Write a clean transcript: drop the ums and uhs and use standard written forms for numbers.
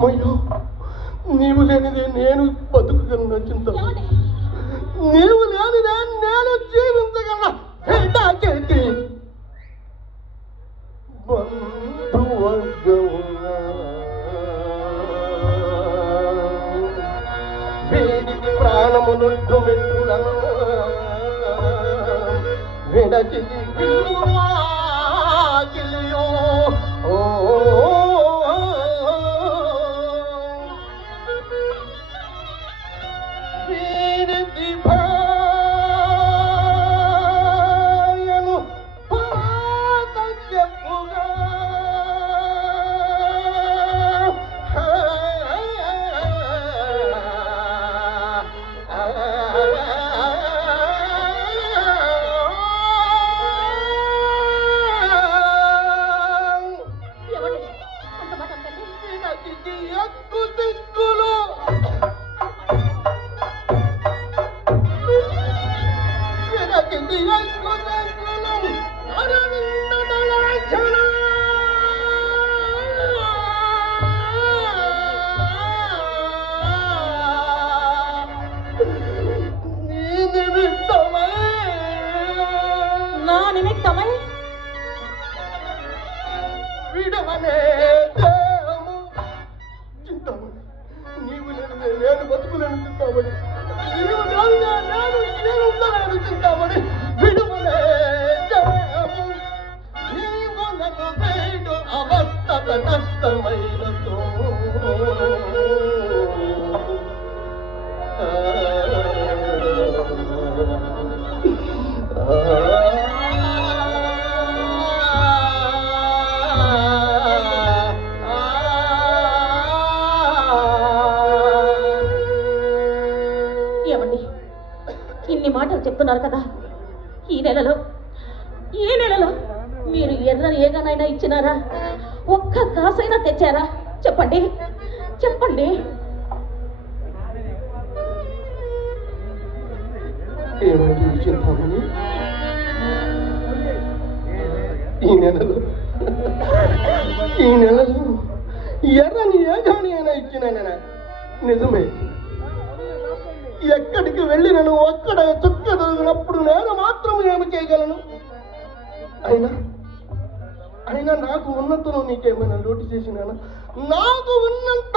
అయ్యో నీవు లేనిదే నేను బతుకుగలను చింత నీవు లేనిదే నేను జీవించగలను చేతి బంధువర్గమునా వీరికి ప్రాణమును మెట్టులను విడచి విడవనే దేహము చింతామణి నీవు లేనిదే నేను బతుకులేను చింతామణి నీవు లేనిదే నేను జీవించలేను చింతామణి విడవనే దేహము నీవు నన్ను వేడు అవస్థ నష్టమైనతో ఇన్ని మాటలు చెప్తున్నారు కదా, ఈ నెలలో మీరు ఎర్రని ఏగానైనా ఇచ్చినారా? ఒక్క కాసైనా తెచ్చారా? చెప్పండి చెప్పండి. ఈ నెలలో ఎర్రని ఏగాని అయినా ఇచ్చినానా? నిజమే. ఎక్కడికి వెళ్ళినను అక్కడ చుక్క దొరికినప్పుడు నేను మాత్రం ఏమి చేయగలను? అయినా నాకు ఉన్నంతలో నీకేమైనా లోటు చేసినానా? నాకు ఉన్నంత